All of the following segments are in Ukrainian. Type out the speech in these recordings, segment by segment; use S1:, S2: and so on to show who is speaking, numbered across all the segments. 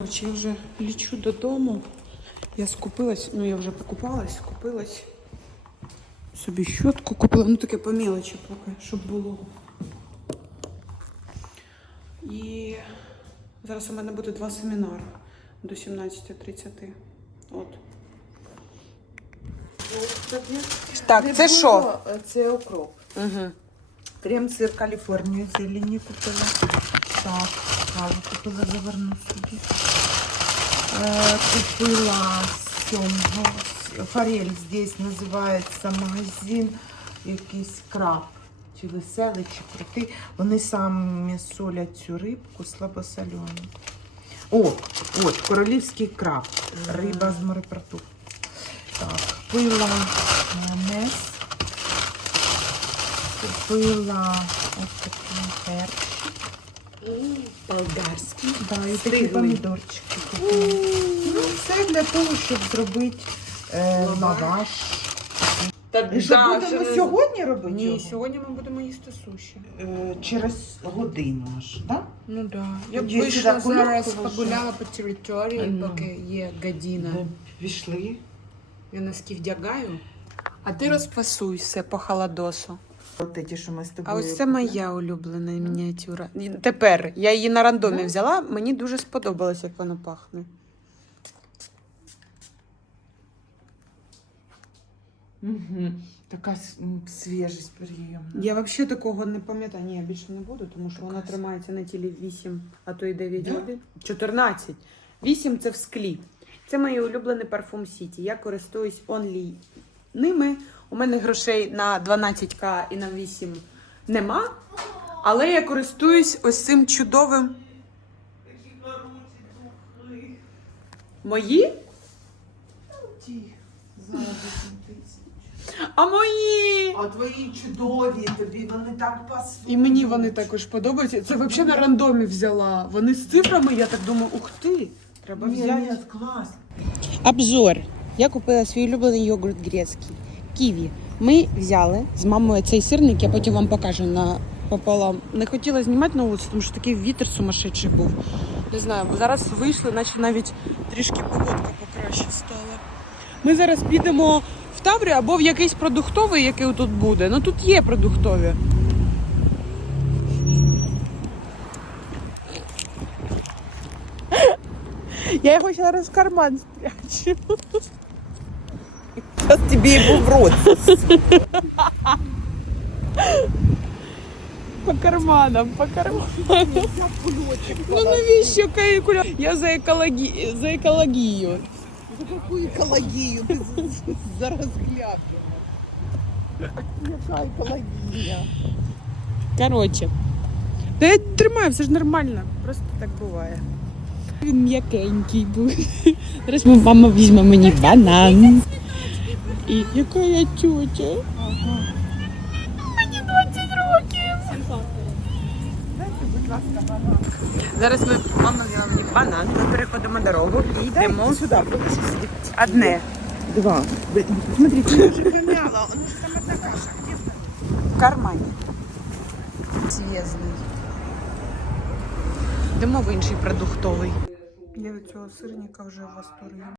S1: Короче, я вже лічу додому. Я скупилась, ну я вже покупалась, скупилась. Собі щотку купила, ну таке по мелочі поки, щоб було. І зараз у мене буде два семінари до 17.30. От. Так, це що?
S2: Це окроп.
S1: Угу.
S2: Крем-сир Каліфорнію зелені купила. Так, каву купила заверну собі. Купила сьомго. Форель здесь називається магазин якийсь краб. Чи веселий, чи крутий. Вони самі солять цю рибку слабосолену. О, от, королівський краб. Риба з морепродуктів. Так, пила майонез. Купила ось такий перчик.
S3: Болгарський.
S2: Да, і такі помідорчики. Ну, це для того, щоб зробити е, лаваш. І що будемо сьогодні робити?
S1: Ні,
S2: його?
S1: сьогодні ми будемо їсти суші.
S2: Е, через годину аж, так?
S1: Ну так. Да. Я б
S2: Тоді
S1: вийшла
S2: сюди кульок
S1: зараз,
S2: положу.
S1: погуляла по території,
S2: Ага.
S1: поки є година.
S2: Да. Пішли.
S1: Я носки вдягаю. А ти розпасуйся по холодосу.
S2: Ті, що ми з тобою.
S1: А ось це
S2: купили.
S1: моя улюблена мініатюра. Тепер я її на рандомі взяла, мені дуже сподобалось, як воно пахне.
S2: Угу. Така свіжість приємна.
S1: Я взагалі такого не пам'ятаю. Ні, я більше не буду, тому що вона тримається на тілі 8, а то й 9
S2: Да?
S1: годин. 14. 8 це в склі. Це мій улюблений парфум Сіті. Я користуюсь онлі ними. У мене грошей на 12к і на 8 нема. Але я користуюсь ось цим чудовим. Мої?
S2: Ті, за 8 тисяч.
S1: А мої!
S2: А твої чудові, тобі вони так пасують.
S1: І мені вони також подобаються. Це взагалі на рандомі взяла. Вони з цифрами, я так думаю, ух ти, треба
S2: Ні,
S1: взяти.
S2: ні, клас.
S1: Обзор. Я купила свій улюблений йогурт грецький. Ківі. Ми взяли з мамою цей сирник, я потім вам покажу на пополам. Не хотіла знімати на вулицю, тому що такий вітер сумасшедший був. Не знаю, зараз вийшли, наче навіть трішки погодка покраще стала. Ми зараз підемо в Таврі або в якийсь продуктовий, який тут буде. Ну тут є продуктові. Я його зараз в карман спрячу.
S2: Зараз тобі його в рот.
S1: По карманам, по карманам. Ну навіщо калькуля? Я за, екологі... за екологію.
S2: За яку екологію? Ти зараз гляпнула. Яка екологія?
S1: Коротше. Та я тримаю, все ж нормально. Просто так буває. Він м'якенький був. Зараз ми- мама візьме мені банан. І яка я тютя? Мені 20 років.
S2: Дайте, будь ласка, банан.
S1: Зараз ми мама взяла мені банан. Ми переходимо дорогу і йдемо
S2: сюди,
S1: одне.
S2: Два. Смотрите, я вже помяла. Ну ж там одна каша. Где
S1: В кармані. Зв'язний. Йдемо в інший продуктовий. Я від цього сирника вже в восторгі.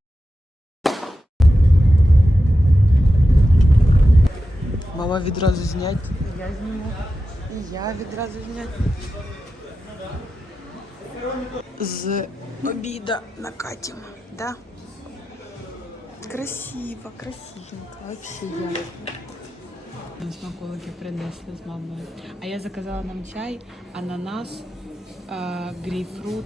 S1: Мама відразу знять. І я зніму. І я відразу знять. З обіда накатимо, да? Красиво, красивенько. Вообще я. Смаколики принесли з мамою. А я заказала нам чай, ананас, е, грейпфрут,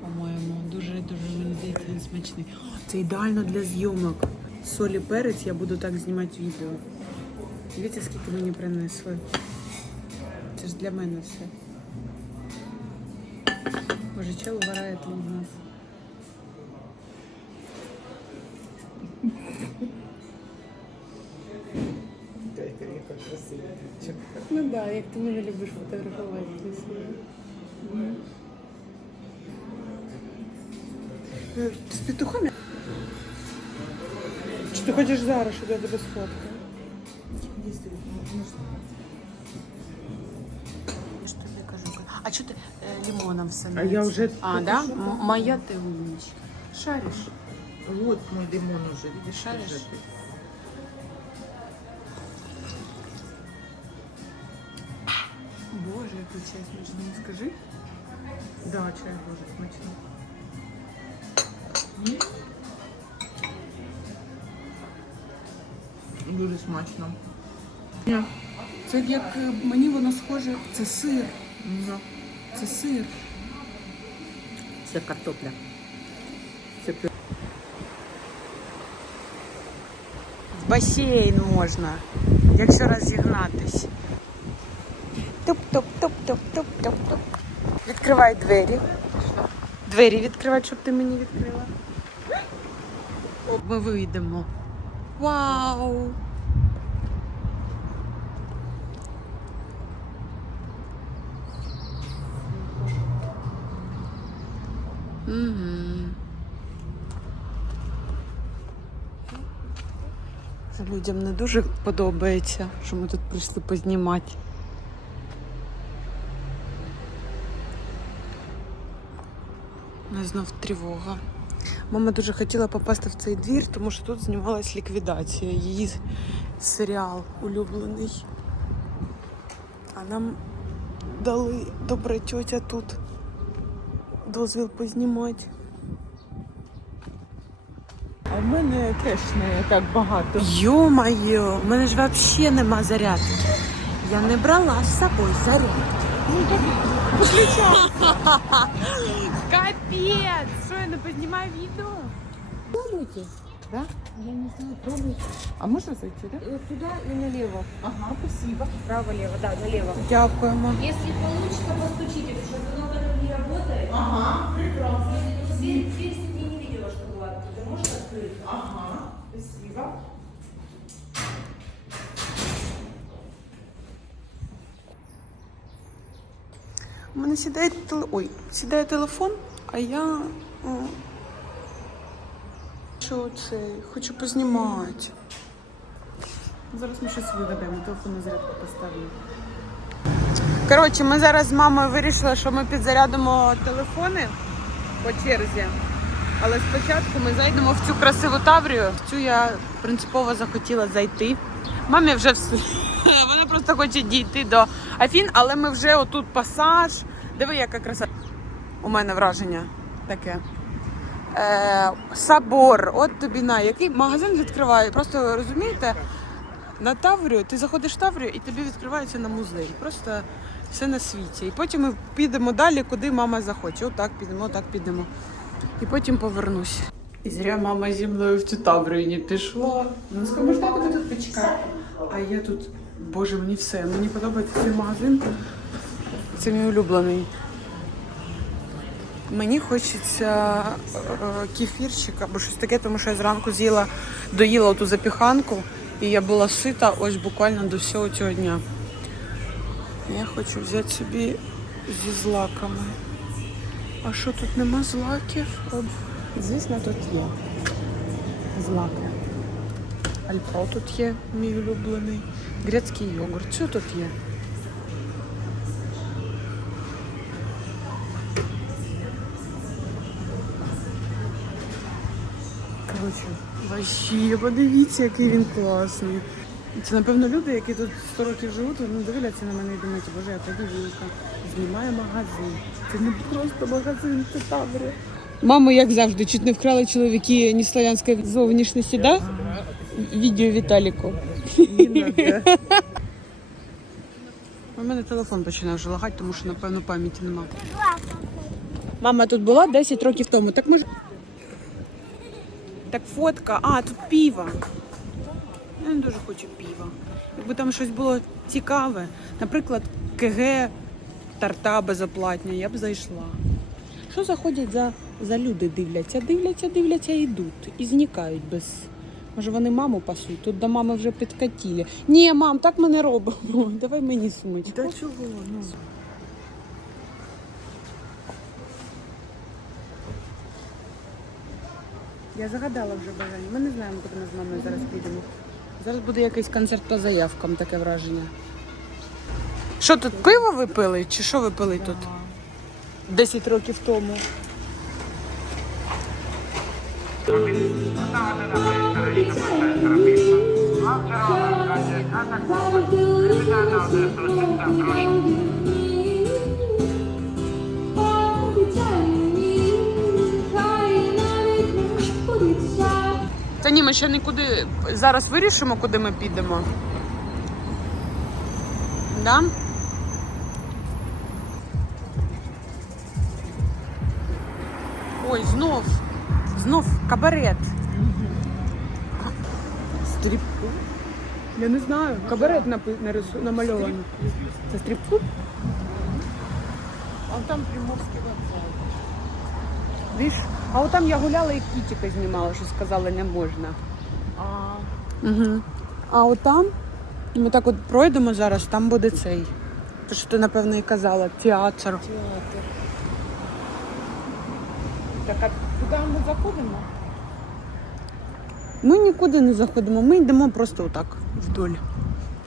S1: по-моєму. Дуже дуже мені здається, він смачний. Це ідеально для зйомок. Солі перець, я буду так знімати відео. Дивіться, скільки мені принесли. Це ж для мене все. Боже, чел вгорає там з нас. Ну так, да, як ти мене любиш фотографувати. Е, З петухами? Чи ти хочеш зараз, щоб я тебе сфоткаю? Лимоном все?
S2: А я вже
S1: А, да? М- Моя ти умна. Шариш.
S2: Вот мой лимон уже, видишь,
S1: Шаришь?
S2: лежит.
S1: Боже, який чай смачний, скажи.
S2: Да, чай дуже смачно. Дуже смачно.
S1: Це як е, мені воно схоже, це сир.
S2: Ну,
S1: Це сир.
S2: Це картопля. Це пюре.
S1: В басейн можна, якщо розігнатись. Туп-туп-туп-туп-туп-туп-туп. Відкривай двері. Двері відкривай, щоб ти мені відкрила. Ми вийдемо. Вау! Людям не дуже подобається, що ми тут прийшли познімати. У нас знов тривога. Мама дуже хотіла попасти в цей двір, тому що тут знімалась ліквідація. Її серіал улюблений. А нам дали добра тьотя тут дозвіл познімати.
S2: А в мене теж не так багато.
S1: Йо-моє, у мене ж взагалі нема зарядки. Я не брала з собою зарядку.
S2: Ну так виключай.
S1: Капець! Що я не познімаю відео?
S3: Пробуйте.
S2: Да?
S3: Я не знаю, пробуйте.
S2: А можна зайти, да?
S3: Вот туда и налево.
S2: Ага, спасибо.
S3: Право-лево, да, налево.
S1: Дякуємо.
S3: Если получится, постучите, потому что оно так не работает.
S2: Ага, прекрасно.
S3: Дверь, дверь
S2: Ага, спасибо.
S1: У мене сідає теле... Ой, сідає телефон, а я. Що це? Хочу познімати. Зараз ми щось вигадаємо, телефон на зарядку поставимо. Коротше, ми зараз з мамою вирішили, що ми підзарядимо телефони по черзі. Але спочатку ми зайдемо в цю красиву таврію. В цю я принципово захотіла зайти. Мамі вже все. Вона просто хоче дійти до Афін, але ми вже отут пасаж. Диви, яка краса. У мене враження таке. Е, собор, от тобі на який магазин відкриває. Просто розумієте, на Таврію, ти заходиш в Таврію і тобі відкривається на музей. Просто все на світі. І потім ми підемо далі, куди мама захоче. Отак підемо, отак підемо. І потім повернусь. І зря мама зі мною в цю Таврію не пішла. Ну, скажу, я тебе тут почекаю? А я тут, боже, мені все. Мені подобається цей магазин. Це мій улюблений. Мені хочеться е, кефірчик або щось таке, тому що я зранку з'їла, доїла ту запіханку, і я була сита ось буквально до всього цього дня. Я хочу взяти собі зі злаками. А що тут нема злаків? Звісно, тут є злаки. Альпро тут є, мій улюблений. Грецький йогурт. Що тут є? Коротше, вообще, подивіться, який він класний. Це, напевно, люди, які тут 100 років живуть, вони дивляться на мене і думають, боже, яка дівчинка, знімає магазин. Це не просто магазин, це табори. Маму, як завжди, чуть не вкрали чоловіки неславянської зовнішності, да? Відео Віталіку. У мене телефон починає вже лагати, тому що, напевно, пам'яті нема. Мама тут була 10 років тому. Так може. Так фотка. А, тут піво. Я не дуже хочу піва. Якби там щось було цікаве, наприклад, КГ тарта безоплатня, я б зайшла. Що заходять за, за люди дивляться? Дивляться, дивляться і йдуть. І зникають без. Може вони маму пасуть? Тут до мами вже підкатіли. Ні, мам, так ми не робимо. Давай мені сумочку.
S2: Та чого? Ну.
S1: Я загадала вже бажання. Ми не знаємо, куди ми з мамою зараз підемо. Зараз буде якийсь концерт по заявкам, таке враження. Що тут пиво ви пили? Чи що ви пили тут? 10 років тому. Та ні, ми ще нікуди. Зараз вирішимо, куди ми підемо. Да? Ой, знов. Знов кабарет. Стріп-клуб? Я не знаю. Кабарет намальований. Це стріп-клуб?
S2: А там Приморський вокзал.
S1: Віж? А от там я гуляла і кітіка знімала, що сказали не можна.
S2: А,
S1: Угу. А от там, ми так от пройдемо зараз, там буде цей. Те, що ти, напевно, і казала, театр.
S2: театр. Так, а куди ми заходимо?
S1: Ми нікуди не заходимо, ми йдемо просто отак вдоль.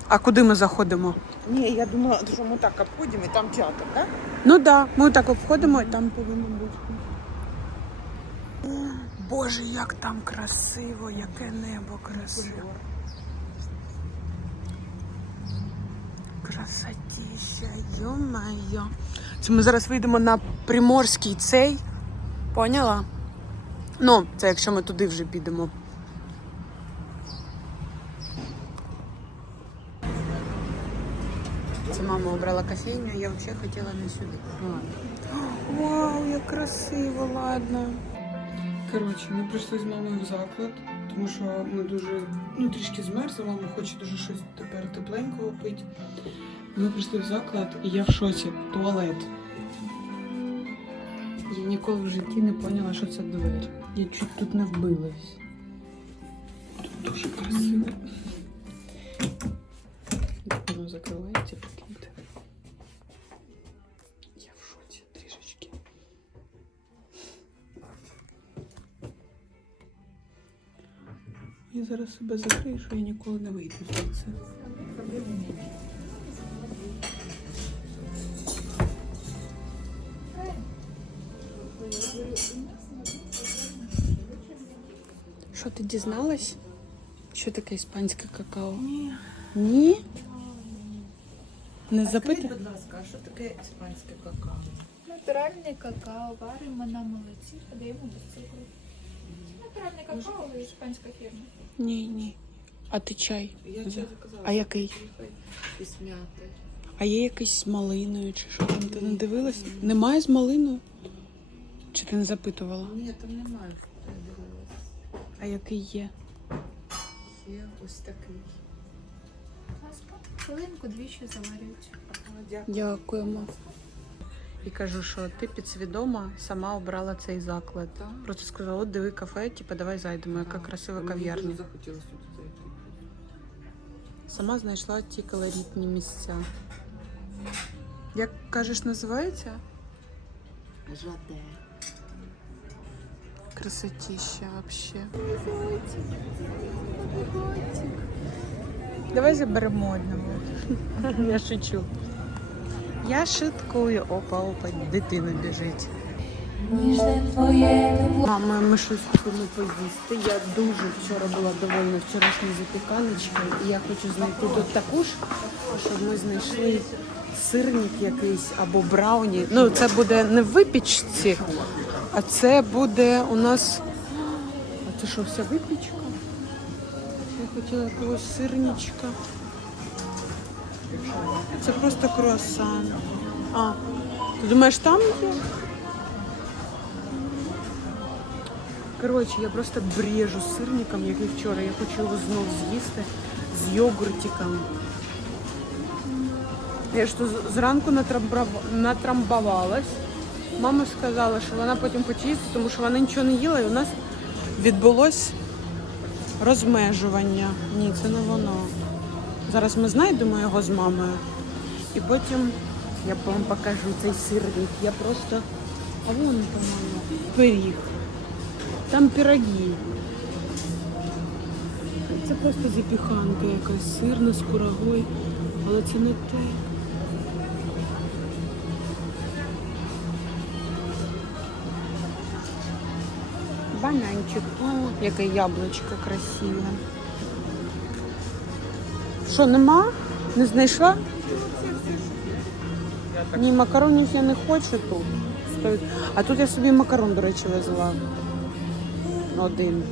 S1: А куди ми заходимо?
S2: Ні, я думала, що ми так обходимо, і там театр, так?
S1: Ну так, да, ми так обходимо і там повинно бути. Боже, як там красиво, яке небо красиве. Красотіща, йо-майо. Це ми зараз вийдемо на приморський цей. Поняла? Ну, це якщо ми туди вже підемо. Це мама обрала кофейню, я взагалі хотіла не сюди. Вау, як красиво, ладно. Коротше, ми прийшли з мамою в заклад, тому що ми дуже ну, трішки змерзли, мама хоче дуже щось тепер тепленького пити. Ми прийшли в заклад і я в шоці. Туалет. Ніколи в житті не поняла, що це двері. Я чуть тут не вбилась. Тут дуже красиво. Воно закривається, прикиньте. Я в шоці трішечки. Я зараз себе закрию, що я ніколи не вийду звідси. Що ти дізналась? Що таке іспанське какао?
S2: Ні.
S1: Ні? Не запитуй?
S2: будь ласка, а що таке іспанське какао?
S4: Натуральне какао, варимо на молоці, подаємо без цукру. Натуральне какао, іспанська фірма.
S1: Ні, ні. А ти чай?
S2: Я це заказала.
S1: А який?
S2: Із м'яти.
S1: А є якийсь з малиною чи що? Ти не дивилась? Немає з малиною? Чи ти не запитувала?
S2: Ні, там немає. Я дивилась.
S1: А який є?
S2: Є ось такий.
S4: Будь ласка, хвилинку двічі заварюють.
S2: Дякую.
S1: Дякуємо. І кажу, що ти підсвідомо сама обрала цей заклад.
S2: Так.
S1: Просто сказала, от диви кафе, типу, давай зайдемо, яка красива кав'ярня.
S2: захотілося тут зайти.
S1: Сама знайшла ті колоритні місця. Як кажеш, називається?
S2: Жаде.
S1: Красотища вообще. Давай заберемо одного. Я шучу. Я шуткую. Опа, опа, дитина біжить. Мама, ми щось купимо поїсти. Я дуже вчора була довольна вчорашньою запіканочкою. І я хочу знайти тут таку ж, щоб ми знайшли сирник якийсь або брауні. Ну, це буде не в випічці, а це буде у нас. А це що, вся випічка? Я хотіла якогось сирничка. Це просто круасан. А, ти думаєш, там є? Коротше, я просто брежу сирником, як і вчора. Я хочу його знов з'їсти з йогуртиком. Я ж тут зранку натрамбрав- натрамбувалась. Мама сказала, що вона потім їсти, тому що вона нічого не їла, і у нас відбулось розмежування. Ні, це не воно. Зараз ми знайдемо його з мамою. І потім я вам покажу цей сирник. Я просто. А вон, по-моєму, пиріг. Там пироги. Це просто запіханка якась сирна з курагою, але це не те. Бананчик. Яке яблучко красиве. Що, нема? Не знайшла? Ні, макаронів я не хочу тут. А тут я собі макарон, до речі, везла. Один.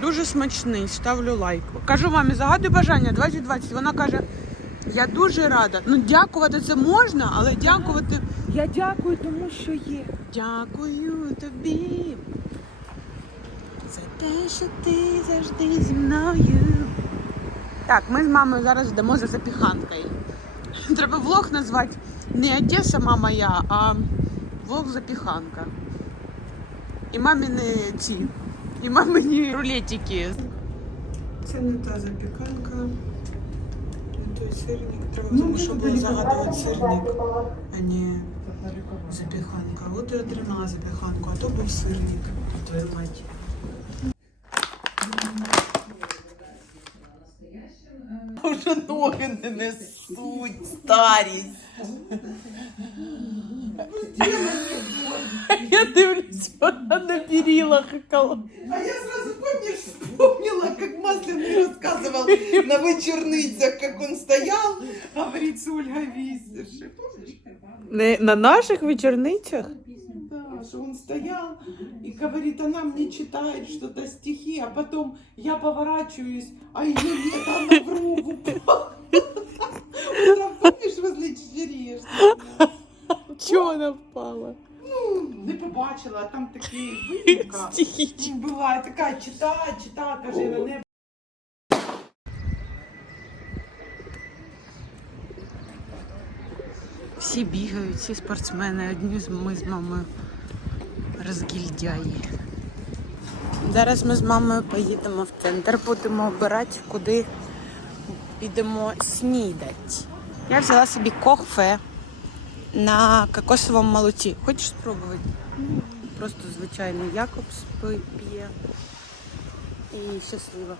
S1: Дуже смачний, ставлю лайк. Кажу мамі, загадуй бажання 2020. Вона каже, я дуже рада. Ну, дякувати це можна, але дякувати.
S2: Я дякую, тому що є.
S1: Дякую тобі. За те, що ти завжди зі мною. Так, ми з мамою зараз йдемо за запіханкою. Треба влог назвати не Одеса мама я, а влог запіханка. І маміни ці. І мамині рулетики. Це не та запіканка. Сирник. Треба
S2: Ну,
S1: тому, що було
S2: мені
S1: загадувати сирник, а не запіханка. От я отримала запіханку, а то був сирник. Твою мать.
S2: Вже ноги не несуть, старість.
S1: Я дивлюсь, вона на перилах около.
S2: А я сразу, помнишь, вспомнила, как Масляный рассказывал на вечерницах, как он стоял, говорит, с Ольгой Виздерши. Помнишь?
S1: на наших вечорницях?
S2: Да, что он стоял и говорит, она мне читает что-то стихи, а потом я поворачиваюсь, а ее нет, она в гроб упала. Помнишь, возле черешни?
S1: Чого вона впала?
S2: Ну, не побачила, а там такий.
S1: Стихічка.
S2: Була така, читай, читай, каже, на небо.
S1: Всі бігають, всі спортсмени, одні з ми з мамою розгільдяї. Зараз ми з мамою поїдемо в центр, будемо обирати, куди підемо снідати. Я взяла собі кофе на кокосовому молоці. Хочеш спробувати? Просто звичайний Якобс п'є. І щаслива.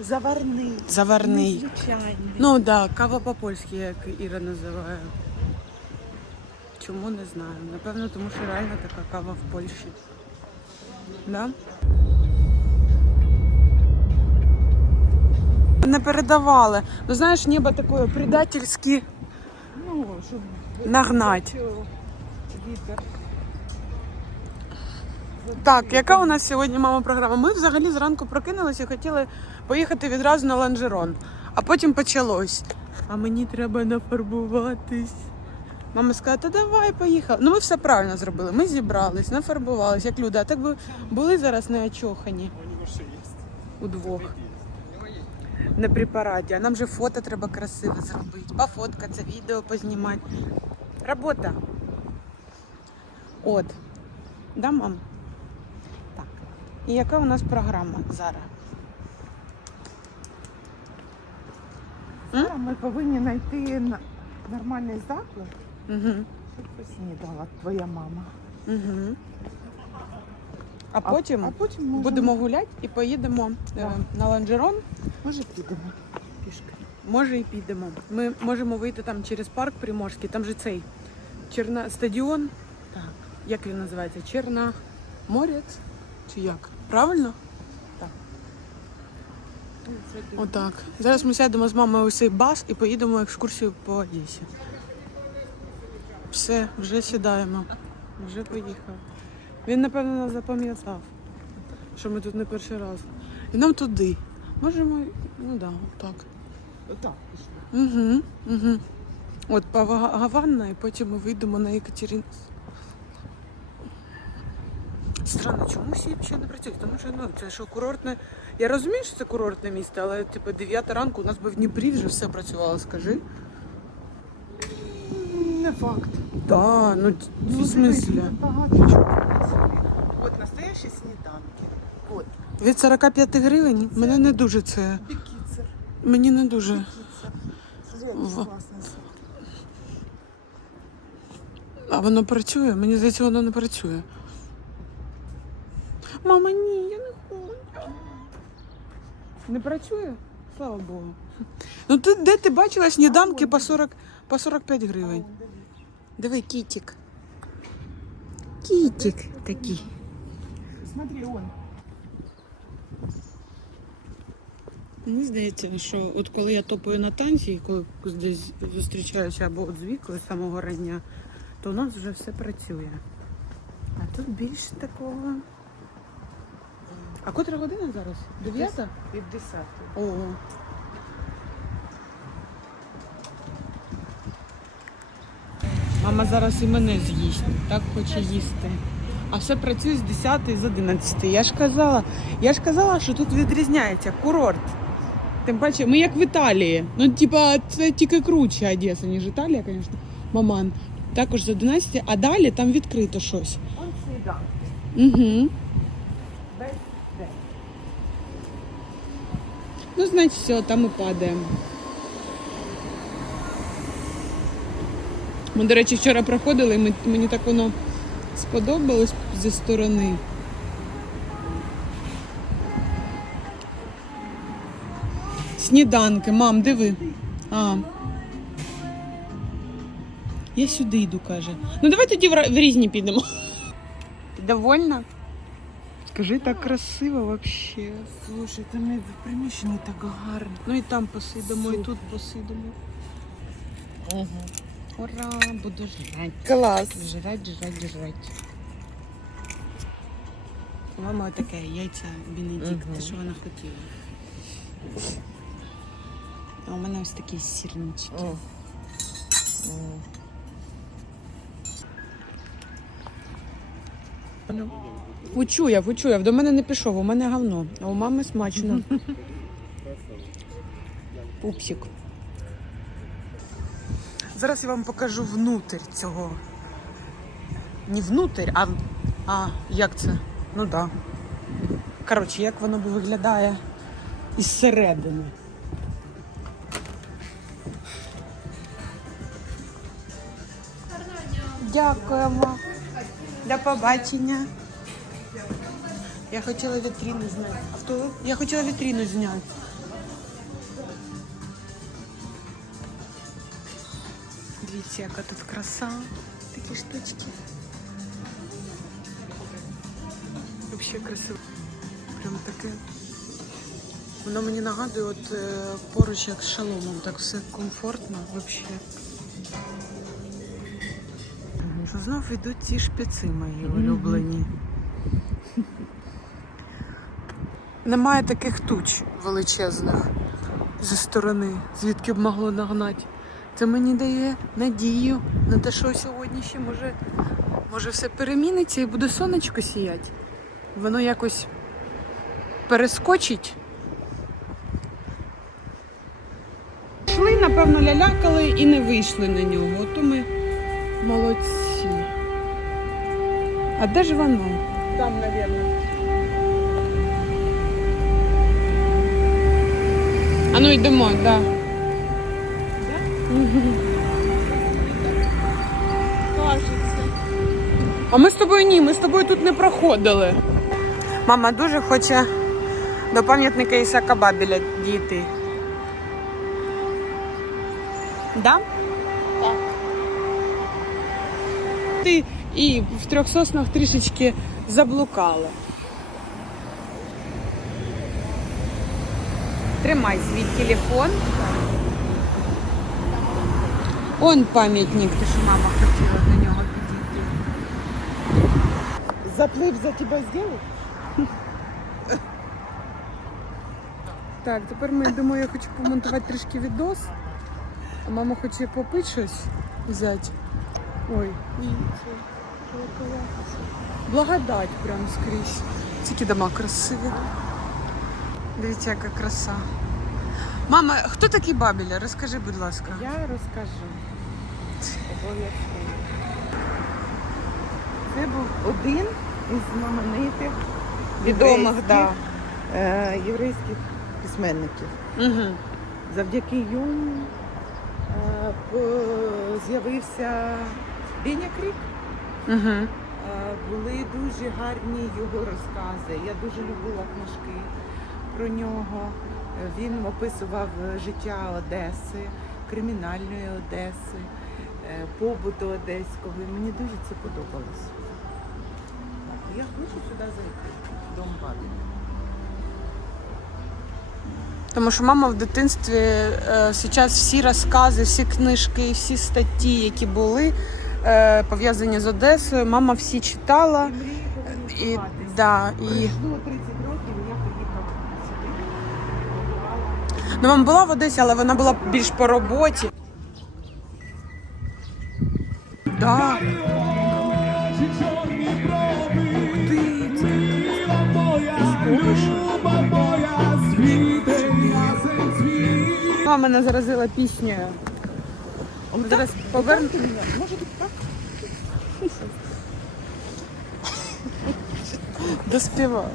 S2: Заварний.
S1: Заварний.
S2: Звичайний.
S1: Ну так, да, кава по-польськи, як Іра називає. Чому не знаю. Напевно, тому що реально така кава в Польщі. Да? Не передавали. Ну знаєш, небо таке предательське
S2: Ну, щоб
S1: нагнать.
S2: вітер.
S1: Так, яка у нас сьогодні мама програма? Ми взагалі зранку прокинулися і хотіли поїхати відразу на ланжерон. А потім почалось. А мені треба нафарбуватись. Мама сказала, та давай поїхали. Ну ми все правильно зробили. Ми зібрались, нафарбувались, як люди. А так би були зараз не очохані. Удвох. На препараті. А нам же фото треба красиве зробити. Пофоткатися, відео познімати. Робота. От. Да, мам? Так. І яка у нас програма зараз?
S2: Зараз ми повинні знайти нормальний заклад,
S1: Угу.
S2: щоб поснідала твоя мама.
S1: Угу. А потім
S2: а потім можемо,
S1: будемо гуляти і поїдемо е,
S2: Так.
S1: на ланжерон.
S2: Може підемо пішки.
S1: Може і підемо. Ми можемо вийти там через парк Приморський, там же цей Черна... стадіон.
S2: Так.
S1: Як він називається? Черноморець? Чи як? Правильно?
S2: Так.
S1: Отак. Зараз ми сядемо з мамою у цей бас і поїдемо екскурсію по Одесі. Все, вже сідаємо. Вже поїхав. Він, напевно, нас запам'ятав, що ми тут не перший раз. І нам туди. Можемо, ну да, так.
S2: Так, пішли.
S1: Угу, угу. От по Гаванна, і потім ми вийдемо на Екатерин. Странно, чому всі взагалі не працюють? Тому що ну, це що курортне. Я розумію, що це курортне місто, але типу 9 ранку у нас би в Дніпрі вже все працювало, скажи.
S2: Не факт.
S1: Так, ну в смислі.
S2: Багато чого
S1: Від 45 гривень мене не дуже це.
S2: бікіцер.
S1: Мені не дуже.
S2: Бікіцер. Скажи, як
S1: В-
S2: класно.
S1: А воно працює? Мені здається, воно не працює. Мама, ні, я не хочу. Не працює? Слава Богу. Ну ти де ти бачила сніданки по 40, по 45 гривень? Диви, кітік. Кітик такий.
S2: Смотри, он.
S1: Мені здається, що от коли я топаю на танці, коли десь зустрічаюся або от з вікою самого рання, то у нас вже все працює. А тут більше такого. А котра година зараз? Дев'ята?
S2: 50.
S1: Ого. Мама зараз і мене з'їсть, так хоче їсти. А все працює з 10 з 11. Я ж казала, я ж казала, що тут відрізняється курорт. Тим паче, ми як в Італії. Ну, типа, це тільки круче Одеса, ніж Італія, звісно. Маман. Також з 11, а далі там відкрито щось.
S2: Он сніданки.
S1: Угу. Ну, значить, все, там і падаємо. Ми, до речі, вчора проходили, і мені так воно сподобалось зі сторони. Сніданки, мам, диви. А. Я сюди йду, каже. Ну давай тоді в різні підемо. Ти довольна? Скажи, так красиво вообще.
S2: Слушай, там і в приміщенні так гарно.
S1: Ну і там посидимо, і тут посидимо.
S2: Угу.
S1: Ура, буду жрать.
S2: Клас.
S1: Жрать, жрать, жрать. Мама таке яйця Бенедикт,
S2: Мгм.
S1: що вона хотіла. А у мене ось такі сірнички. Учуяв, учуяв. До мене не пішов, у мене говно, а у мами смачно. Пупсик. Зараз я вам покажу внутрь цього. Не внутрь, а, а як це? Ну так. Да. Коротше, як воно виглядає із середини. Дякуємо. До побачення. Я хотіла вітрину зняти. Авто? Я хотіла вітрину зняти. Дивіться, яка тут краса. Такі штучки. Взагалі красиво. Прям таке. Воно мені нагадує, от е, поруч як з шаломом, так все комфортно взагалі. Знов йдуть ці шпіци мої улюблені. Немає таких туч величезних зі сторони, звідки б могло нагнати. Це мені дає надію на те, що сьогодні ще може, може все переміниться і буде сонечко сіяти. Воно якось перескочить. Йшли, напевно, лялякали і не вийшли на нього. Ото ми молодці. А де ж воно?
S2: Там, наверное.
S1: А ну йдемо, так. Да. А ми з тобою ні, ми з тобою тут не проходили. Мама дуже хоче до пам'ятника Ісака Бабіля дійти. Да? І в трьох соснах трішечки заблукала. Тримай свій телефон. Он пам'ятник, те, що мама хотіла до нього підійти.
S2: Заплыв за тебя сделал?
S1: Так, тепер ми думаю, я хочу помонтувати трішки відос. А мама хоче попити щось взяти. Ой, і це. Благодать прям скрізь. Тільки дома красиві. Дивіться, яка краса. Мама, хто такий Бабіля? Розкажи, будь ласка.
S2: Я розкажу. Обов'язково. Це був один із знаменитих
S1: Відомих,
S2: єврейських,
S1: да.
S2: е, єврейських письменників.
S1: Угу.
S2: Завдяки йому е, з'явився Беня Крік.
S1: Угу.
S2: Е, Були дуже гарні його розкази. Я дуже любила книжки про нього. Е, Він описував життя Одеси, кримінальної Одеси, е, побуту одеського. І мені дуже це подобалось. Я слышу сюда зайти. Дом папы.
S1: Тому що мама в дитинстві е, зараз всі розкази, всі книжки, всі статті, які були е, пов'язані з Одесою, мама всі читала.
S2: І
S1: да, і...
S2: Пройшло 30 років, і я поїхала сюди. побувала.
S1: Ну, мама була в Одесі, але вона була більш по роботі. Да. Мама мене заразила піснею. Зараз поверну.
S2: Може тут так?
S1: Доспіваю.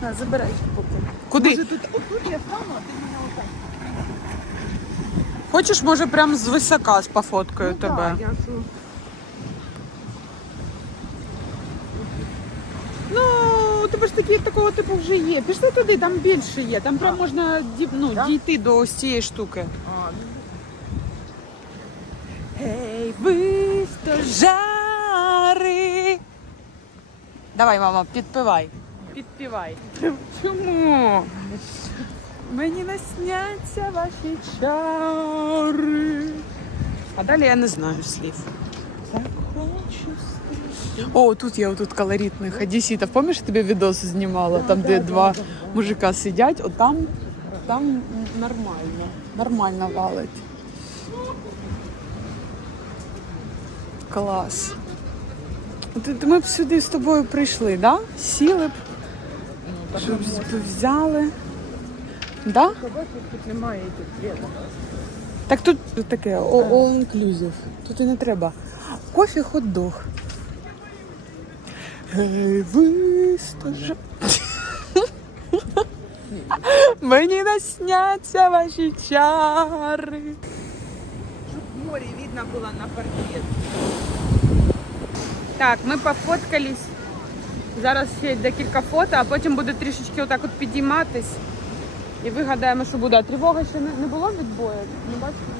S1: На, забирай поки. Куди?
S2: Може тут отут я стану, а ти мене отак.
S1: Хочеш, може, прям з висока з пофоткаю
S2: Ну,
S1: тебе.
S2: да, я.
S1: Ну, у тебе ж такі такого типу вже є. Пішли туди, там більше є. Там прям можна ну, дійти до ось цієї штуки. Гей, ви стожари. Давай, мама, підпивай. Підпівай. Чому? Мені насняться ваші чари. А далі я не знаю слів.
S2: так хочу
S1: О, тут я тут колоритних одеситів. Пам'ятаєш, я тобі відос знімала, там, де два мужика сидять, от там, там нормально. Нормально валить. Клас. Ми б сюди з тобою прийшли, да? Сіли б, щоб взяли. Да?
S2: Тут немає.
S1: Так тут таке all inclusive. Тут і не треба. Кофе, хот-дог. Гей, ви стажа... Мені насняться ваші чари.
S2: Щоб Море видно було на паркет.
S1: Так, ми пофоткались. Зараз ще декілька фото, а потім буде трішечки отак от підійматись. І вигадаємо, що буде. А тривога ще не, було відбою? Не бачите?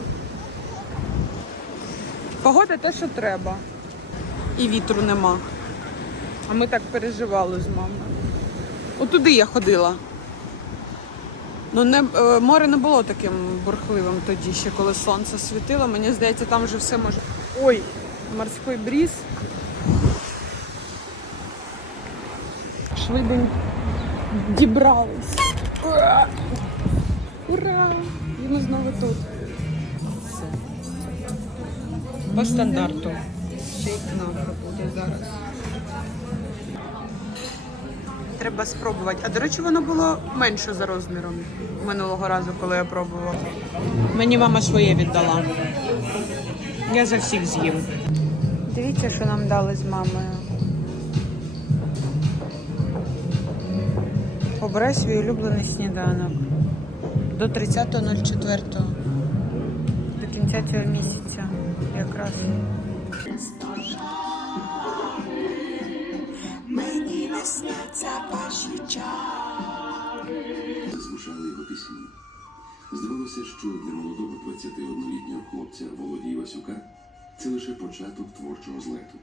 S1: Погода те, що треба. І вітру нема. А ми так переживали з мамою. Отуди я ходила. Ну, не, е, море не було таким бурхливим тоді, ще коли сонце світило. Мені здається, там вже все може. Ой, морський бріз. Швидень дібрались. Ура! Ура! І ми знову тут. Все. По стандарту. Шейк на буде зараз. Треба спробувати. А до речі, воно було менше за розміром минулого разу, коли я пробувала. Мені мама своє віддала. Я за всіх з'їм. Дивіться, що нам дали з мамою. Обирай свій улюблений сніданок до 30.04. До кінця цього місяця якраз.
S5: Зазвучали його пісні. Здавалося, що для молодого 21-літнього хлопця Володі Івасюка це лише початок творчого злету.